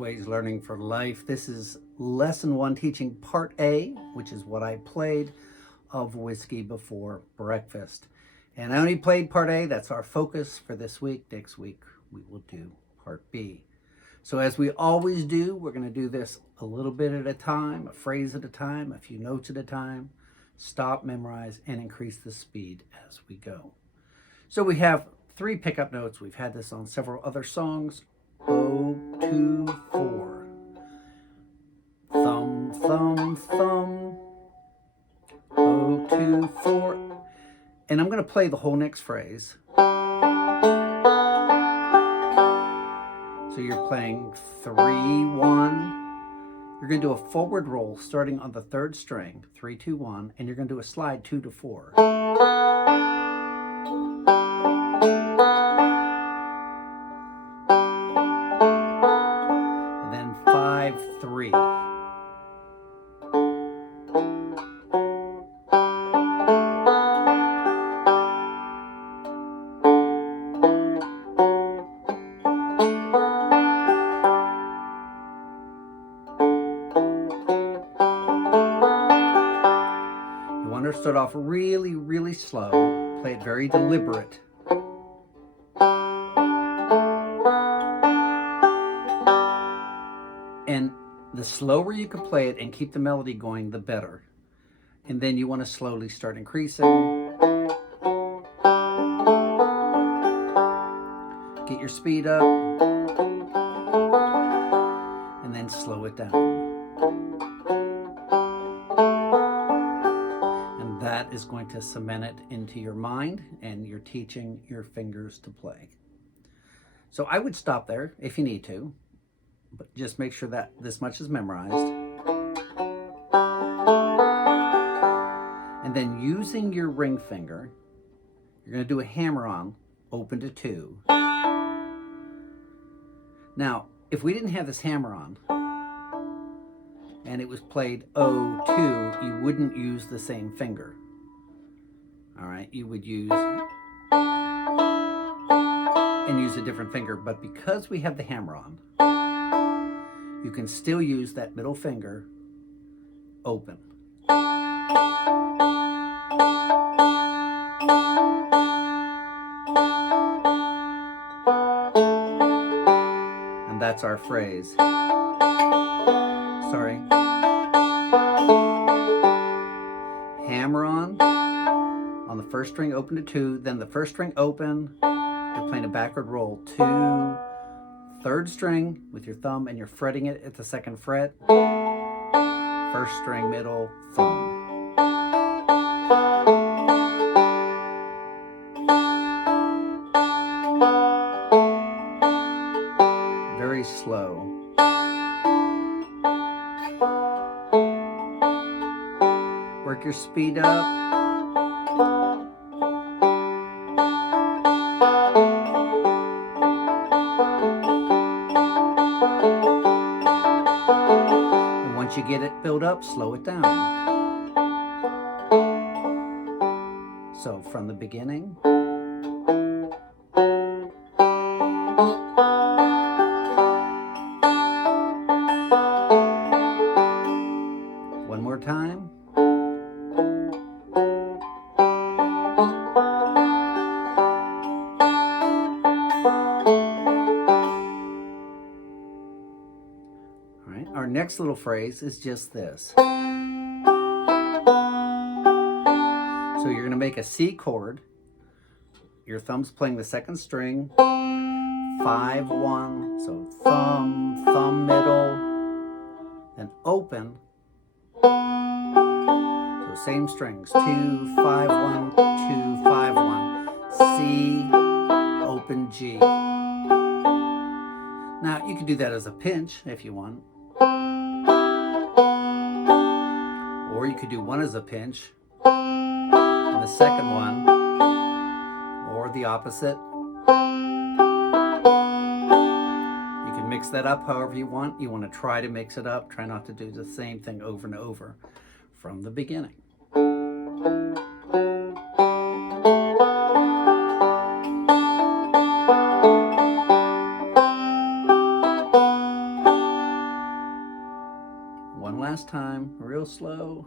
Ways Learning for Life. This is lesson 1, teaching part A, which is what I played of Whiskey Before Breakfast. And I only played part A. That's our focus for this week. Next week we will do part B. So as we always do, we're going to do this a little bit at a time, a phrase at a time, a few notes at a time. Stop, memorize, and increase the speed as we go. So we have 3 pickup notes. We've had this on several other songs. 0, 2, 4. Thumb, thumb, thumb. 0, 2, 4. And I'm going to play the whole next phrase. So you're playing 3, 1. You're going to do a forward roll starting on the 3rd string, 3, 2, 1, and you're going to do a slide 2 to 4. And then 5, 3. Start off really, really slow. Play it very deliberate. And the slower you can play it and keep the melody going, the better. And then you want to slowly start increasing. Get your speed up. And then slow it down. That is going to cement it into your mind, and you're teaching your fingers to play. So I would stop there if you need to, but just make sure that this much is memorized. And then using your ring finger, you're going to do a hammer-on, open to 2. Now, if we didn't have this hammer-on, and it was played 0, 2, you wouldn't use the same finger. All right, you would use a different finger, but because we have the hammer on, you can still use that middle finger open. And that's our phrase. Sorry. Hammer on the 1st string, open to 2, then the 1st string open, you're playing a backward roll, 2, 3rd string with your thumb, and you're fretting it at the 2nd fret, 1st string, middle, thumb. Very slow. Work your speed up. And once you get it built up, slow it down. So from the beginning. One more time. Our next little phrase is just this. So you're going to make a C chord. Your thumb's playing the 2nd string. 5, 1. So thumb, thumb, middle. Then open. So same strings. 2, 5, 1, 2, 5, 1. C, open, G. Now you can do that as a pinch if you want. Or you could do one as a pinch, and the second one, or the opposite. You can mix that up however you want. You want to try to mix it up. Try not to do the same thing over and over from the beginning. One last time, real slow.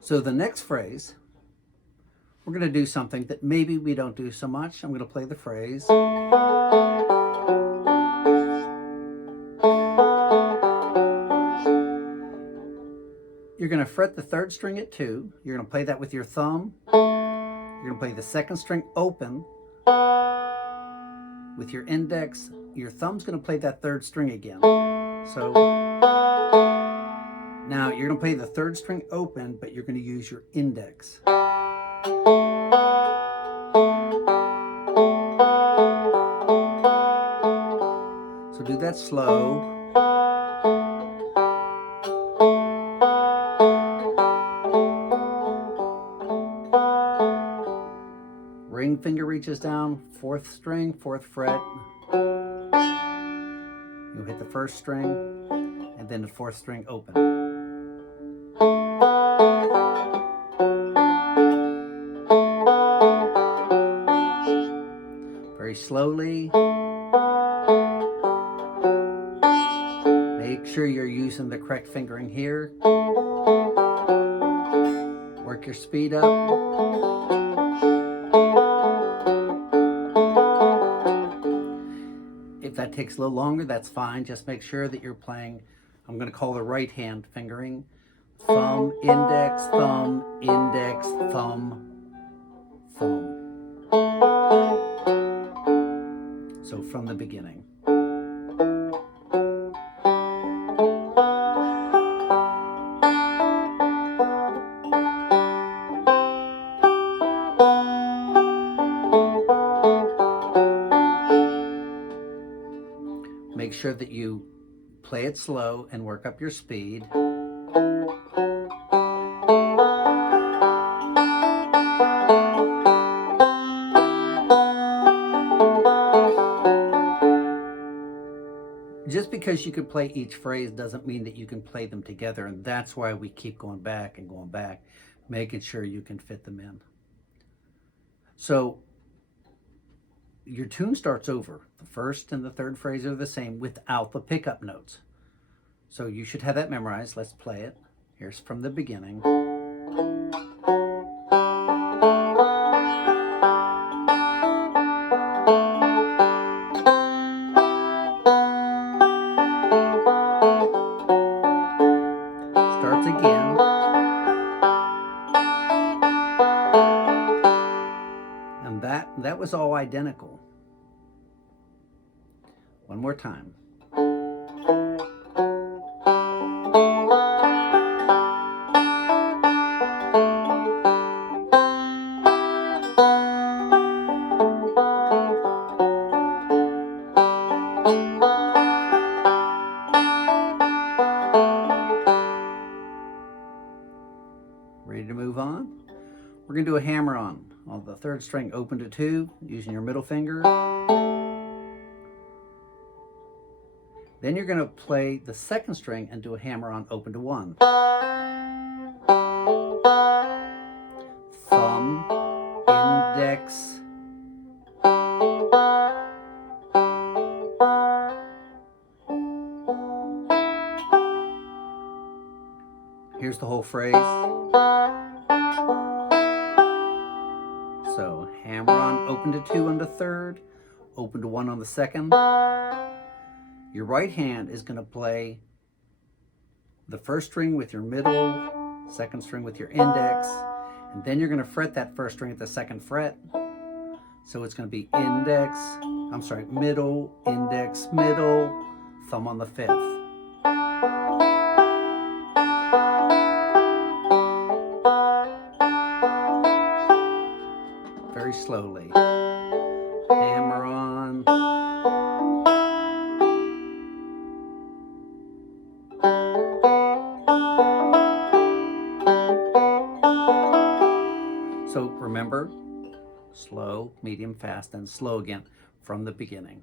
So the next phrase, we're going to do something that maybe we don't do so much. I'm going to play the phrase. You're going to fret the third string at 2. You're going to play that with your thumb. You're going to play the second string open with your index. Your thumb's going to play that third string again. So now you're going to play the third string open, but you're going to use your index. So do that slow. Ring finger reaches down, 4th string, 4th fret. You'll hit the 1st string and then the 4th string open. Very slowly. Make sure you're using the correct fingering here. Work your speed up. If that takes a little longer, that's fine. Just make sure that you're playing, I'm going to call the right hand fingering. Thumb, index, thumb, index, thumb, thumb. So from the beginning. Make sure that you play it slow and work up your speed. Just because you can play each phrase doesn't mean that you can play them together, and that's why we keep going back and going back, making sure you can fit them in. So your tune starts over. The first and the third phrase are the same without the pickup notes. So you should have that memorized. Let's play it. Here's from the beginning. Starts again. And that was all identical. One more time. Ready to move on? We're going to do a hammer on the 3rd string open to 2 using your middle finger. Then you're going to play the 2nd string and do a hammer on open to 1. Thumb, index, here's the whole phrase. So hammer on open to 2 on the 3rd, open to 1 on the 2nd. Your right hand is going to play the 1st string with your middle, 2nd string with your index, and then you're going to fret that 1st string at the 2nd fret. So it's going to be middle, index, middle, thumb on the 5th. Very slowly. Hammer on. So remember, slow, medium, fast, and slow again from the beginning.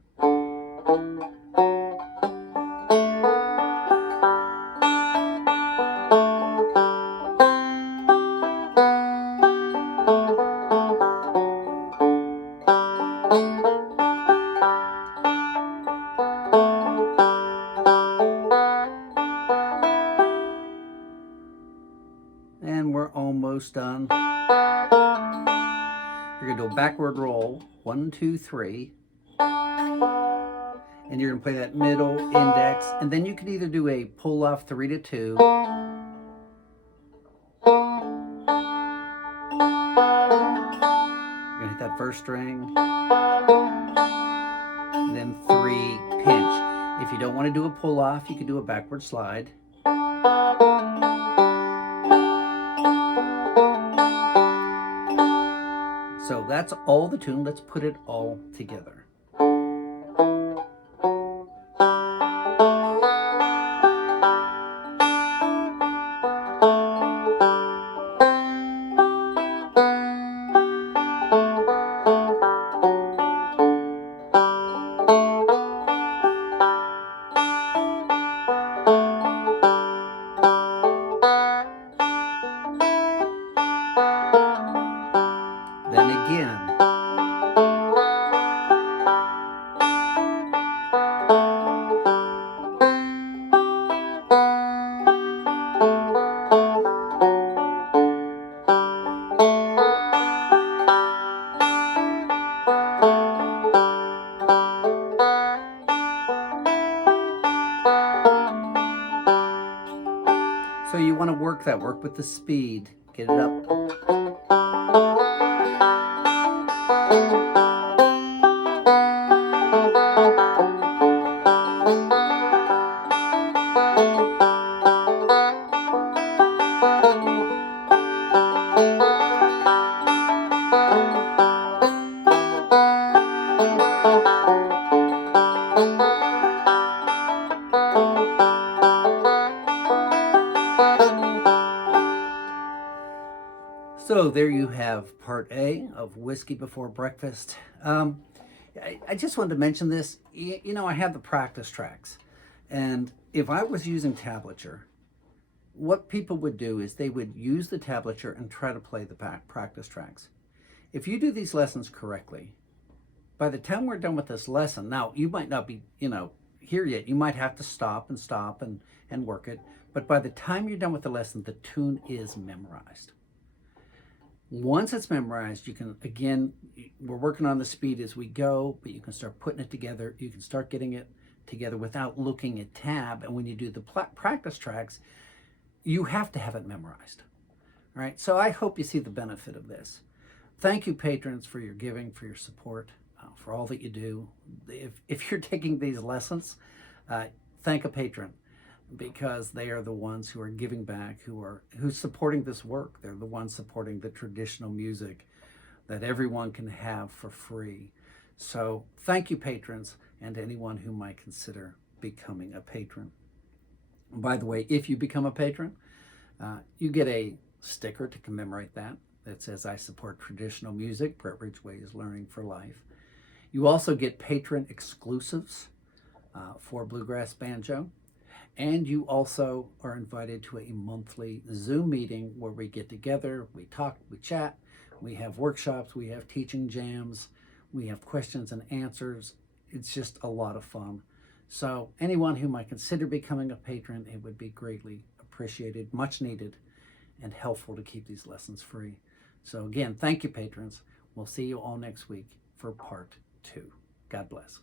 almost done. You're going to do a backward roll, 1, 2, 3. And you're going to play that middle index. And then you can either do a pull off 3 to 2. Hit that first string, and then 3 pinch. If you don't want to do a pull off, you can do a backward slide. So that's all the tune. Let's put it all together. Then again. So you want to work with the speed, get it up. So there you have part A of Whiskey Before Breakfast. I just wanted to mention this. You know, I have the practice tracks. And if I was using tablature, what people would do is they would use the tablature and try to play the practice tracks. If you do these lessons correctly, by the time we're done with this lesson, now you might not be, here yet. You might have to stop and work it. But by the time you're done with the lesson, the tune is memorized. Once it's memorized, you can, again, we're working on the speed as we go, but you can start putting it together. You can start getting it together without looking at tab. And when you do the practice tracks, you have to have it memorized. All right, so I hope you see the benefit of this. Thank you, patrons, for your giving, for your support, for all that you do. If you're taking these lessons, thank a patron, because they are the ones who are giving back, who's supporting this work. They're the ones supporting the traditional music that everyone can have for free. So thank you, patrons, and anyone who might consider becoming a patron. By the way, if you become a patron, you get a sticker to commemorate that says, "I support traditional music, Brett Ridgway is learning for life." You also get patron exclusives for Bluegrass Banjo. And you also are invited to a monthly Zoom meeting where we get together, we talk, we chat, we have workshops, we have teaching jams, we have questions and answers. It's just a lot of fun. So anyone who might consider becoming a patron, it would be greatly appreciated, much needed, and helpful to keep these lessons free. So again, thank you, patrons. We'll see you all next week for part 2. God bless.